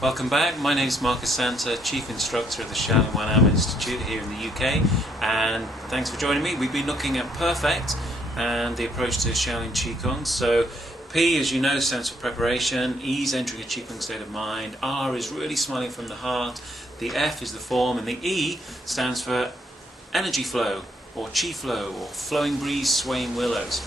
Welcome back. My name is Marcus Santa, Chief Instructor of the Shaolin Institute here in the UK, and thanks for joining me. We've been looking at P.E.R.F.E.C.T and the approach to Shaolin Chi Kung. So P, as you know, stands for preparation, E is entering a Chi Kung state of mind, R is really smiling from the heart, the F is the form, and the E stands for energy flow, or Chi flow, or flowing breeze, swaying willows.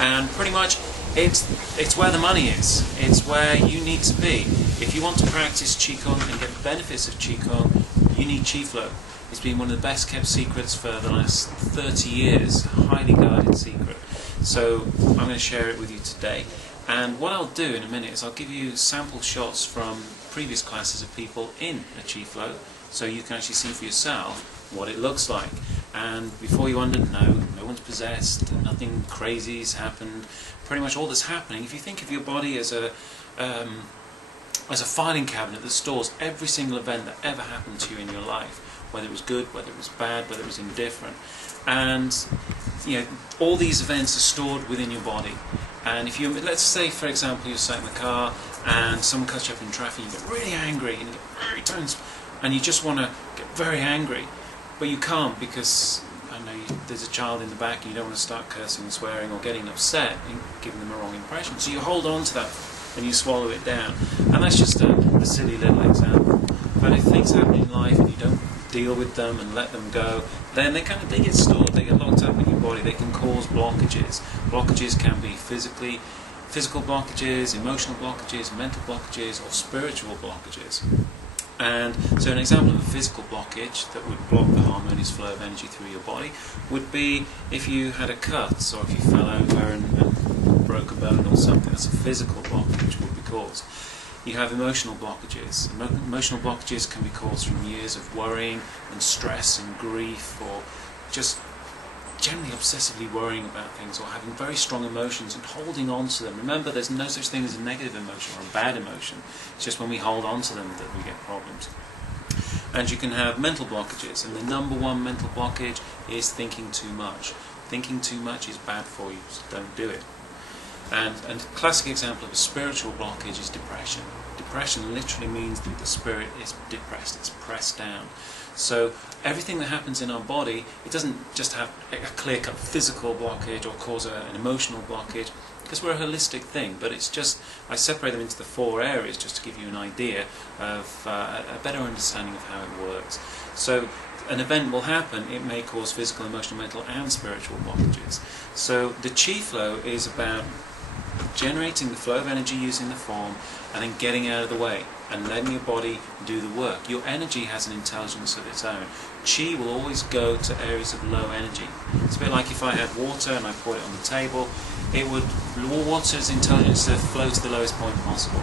And pretty much it's where the money is. It's where you need to be. If you want to practice Chi Kung and get the benefits of Chi Kung, you need Chi flow. It's been one of the best kept secrets for the last 30 years, a highly guarded secret. So I'm going to share it with you today. And what I'll do in a minute is I'll give you sample shots from previous classes of people in a Chi flow, so you can actually see for yourself what it looks like. And before you wonder, no one's possessed, nothing crazy's happened. Pretty much all that's happening, if you think of your body as a filing cabinet that stores every single event that ever happened to you in your life, whether it was good, whether it was bad, whether it was indifferent, and all these events are stored within your body. And if you, let's say for example, you're sat in the car and someone cuts you up in traffic, you get really angry and you get very tense, and you just want to get very angry, but you can't because there's a child in the back and you don't want to start cursing and swearing or getting upset and giving them a wrong impression. So you hold on to that and you swallow it down. And that's just a silly little example. But if things happen in life and you don't deal with them and let them go, then they get stored, they get locked up in your body. They can cause blockages. Blockages can be physical blockages, emotional blockages, mental blockages, or spiritual blockages. And so an example of a physical blockage that would block the harmonious flow of energy through your body would be if you had a cut, or if you fell over and broke a bone or something. That's a physical blockage would be caused. You have emotional blockages. Emotional blockages can be caused from years of worrying and stress and grief, or just generally obsessively worrying about things, or having very strong emotions and holding on to them. Remember, there's no such thing as a negative emotion or a bad emotion. It's just when we hold on to them that we get problems. And you can have mental blockages, and the number one mental blockage is thinking too much. Thinking too much is bad for you, so don't do it. And a classic example of a spiritual blockage is depression. Depression literally means that the spirit is depressed, it's pressed down. So everything that happens in our body, it doesn't just have a clear-cut physical blockage or cause an emotional blockage, because we're a holistic thing, but it's just, I separate them into the 4 areas just to give you an idea of a better understanding of how it works. So an event will happen, it may cause physical, emotional, mental and spiritual blockages. So the Chi flow is about generating the flow of energy using the form and then getting out of the way and letting your body do the work. Your energy has an intelligence of its own. Chi will always go to areas of low energy. It's a bit like if I had water and I poured it on the table, water's intelligence to flow to the lowest point possible.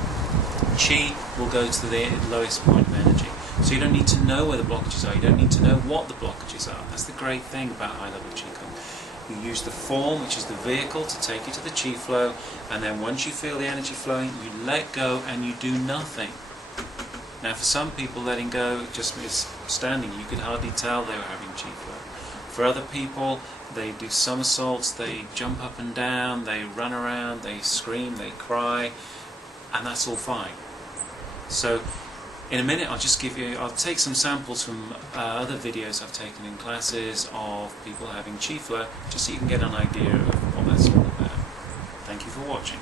Chi will go to the lowest point of energy. So you don't need to know where the blockages are, you don't need to know what the blockages are. That's the great thing about high-level Chi Kung. You use the form, which is the vehicle, to take you to the Chi flow, and then once you feel the energy flowing, you let go and you do nothing. Now for some people, letting go just means standing. You could hardly tell they were having Chi flow. For other people, they do somersaults, they jump up and down, they run around, they scream, they cry, and that's all fine. So in a minute I'll take some samples from other videos I've taken in classes of people having Chi flow, just so you can get an idea of what that's all about. Thank you for watching.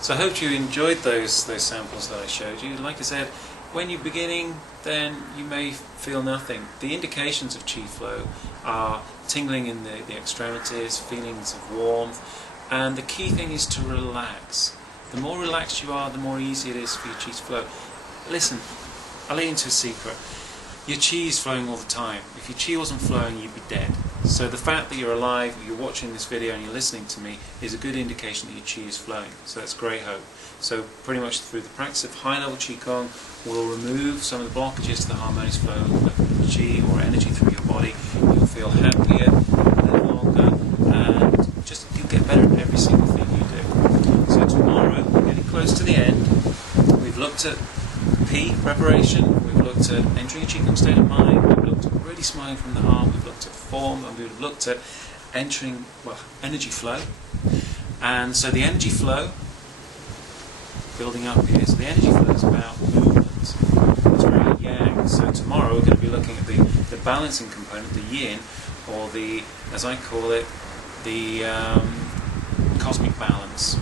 So I hope you enjoyed those samples that I showed you. Like I said, when you're beginning, then you may feel nothing. The indications of Chi flow are tingling in the extremities, feelings of warmth, And the key thing is to relax. The more relaxed you are, the more easy it is for your chi to flow. Listen, I'll let you into a secret. Your chi is flowing all the time. If your chi wasn't flowing, you'd be dead. So the fact that you're alive, you're watching this video and you're listening to me is a good indication that your chi is flowing. So that's great hope. So pretty much through the practice of high-level Chi Kung, we'll remove some of the blockages to the harmonious flow of chi or energy through your body. You'll feel happier, live longer, and just you'll get better at every single thing you do. So tomorrow, we're getting close to the end. We've looked at P, preparation, we've looked at entering a Chi Kung state of mind, we've looked at really smiling from the heart, we've looked at form, and we've looked at entering, well, energy flow. And so the energy flow, building up here, so the energy flow is about movement. It's very yang. So tomorrow we're going to be looking at the balancing component, the yin, or the, as I call it, the cosmic balance.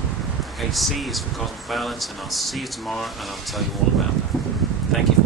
Okay, C is for cosmic balance, and I'll see you tomorrow and I'll tell you all about that. Thank you.